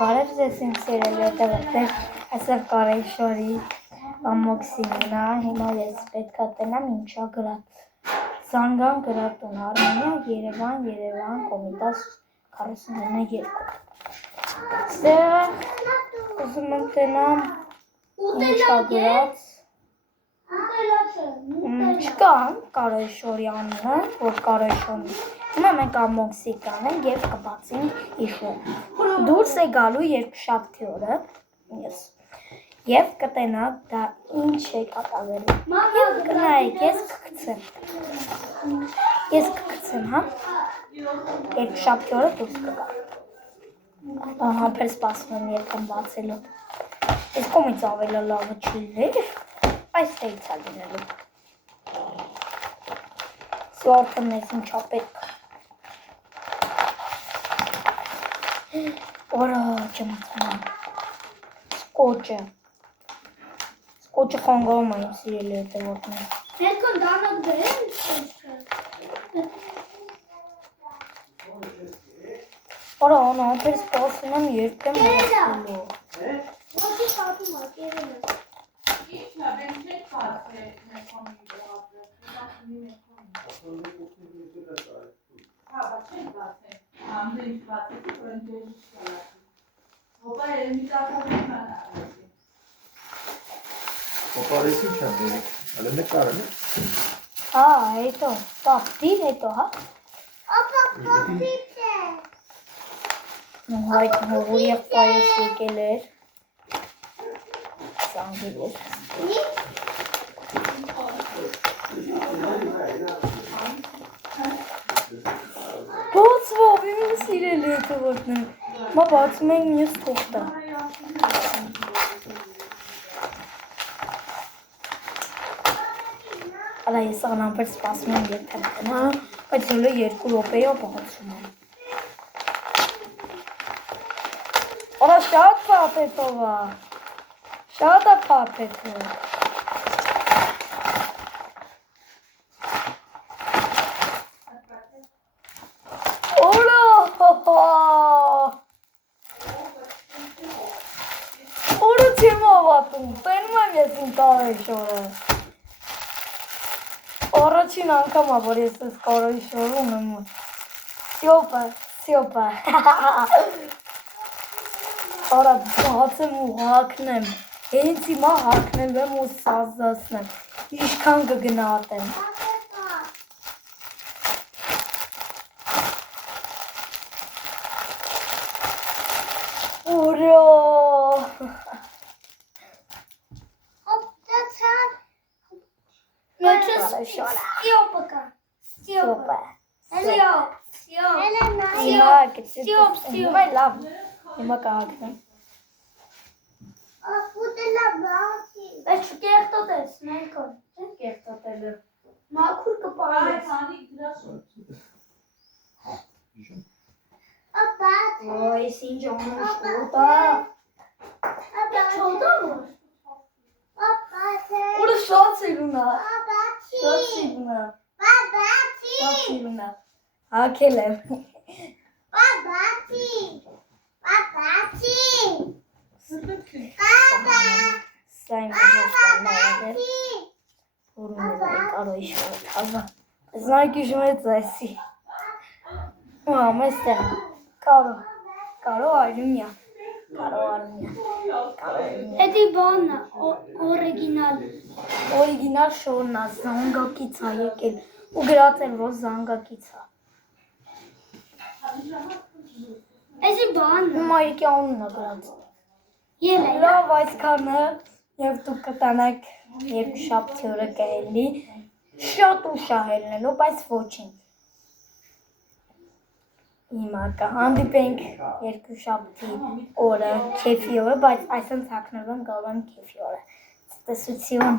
Բարև ձեզ իմ սիրելի հետևորդներ, այսօր Կարեշորի ամոքսինն է, հիմա ես պետք է տենամ ինչա գրած, Զանգան գրատուն, Արմենիա, Երևան, Կոմիտաս 49-2, ստեղ ուզում եմ տենամ ինչա գրած, չկա Կարեշորի անունը, որ Կարեշորն հիմա մենք ամոքսի կանենք և կբացենք իշխում, դուրս է գալու երկուշաբթի օրը և կտենակ դա ինչ է կատարվելու և կնայեք ես կգցեմ, հա, երկուշաբթի օրը դուրս կգա, համբեր սպասում եմ երբ եմ բացելու, ես կոմից ավելի լավը չի լեր, այս տեից է լինելու, սորտը մեզ ինչա պետք Orace mă Scoce խանգարում եմ սիրելի հետևորդներ Հետ կնդանակ դրեմ Արա անա համբեր սպասում եմ երբ եմ բացելու Ոտի պատում ա կերել է Ինչ նա բեմ չեք բացել մեր կոմի Հա, բա չեք բացել Ամեն ինչ բացել, որ ընկերի չկալացի Հոպա երմի ծակավորում են արեցի Հոպարեսի չեմ դերեք, ալը նկարն է Հա, հետո, պապտիր հետո, հա Ապա պապիտ է Այդ հողու եղբայրս եկել էր Զանգել էր Բացվով, իմ սիրելի հետևորդներ Մա բացում ենք մյուս թուղթը Ալա ես անամբեր սպասում եմ երբ եմ տնա Բայց հոլը 2 րոպեյով բացում եմ Արա շատ պապետով է Շատ է պապետով Օրը չեմ ավատում, տենում եմ ես իմ Կարեշորը Առաջին անգամ է, որ ես ես Կարեշորը ունեմ Սյոպա Արա բացեմ ու հակնեմ Հենց հիմա հակնել եմ ու սազդասնեմ Իշքան կգնատեմ Ուրա Ստյոպը կա Սյոպա Ստյոպ լավ, հիմա կհակնեմ Ապուտելա բացի Բայց չկեղտոտ ես, մերքոն Չեմ կեղտոտելը Մաքուր կպարես Ապաց Այս ինչ անում շոտա Չոտավոր Ապաց Ուրը շատ սիրուն է Ապացի Շատ սիրուն է Ապացի Շատ սիրուն է Հակել եմ Ապացի Ապացի Սա իմ հոստանն է եղել Որում եմ է Կարեշորը թազա Զնայք իժում է ծեսի Մամ էստեղ Կարո Արումյա Էդի բաննա, օրիգինալ Օրիգինալ շորն է, զանգակից է եկել ու գրած են, որ զանգակից է Էդի բաննա Մայրիկի անունն է գրած Ելա Լավ այսքանը և դուք կտանեք երկուշաբթի օրը կհելնի շատ ուշ է հելնելու, բայց ոչինչ Հիմա կհանդիպենք երկուշաբթի օրը, քեֆի օրը, բայց այսինքն հագնելու եմ գալու եմ քեֆի օրը Ցտեսություն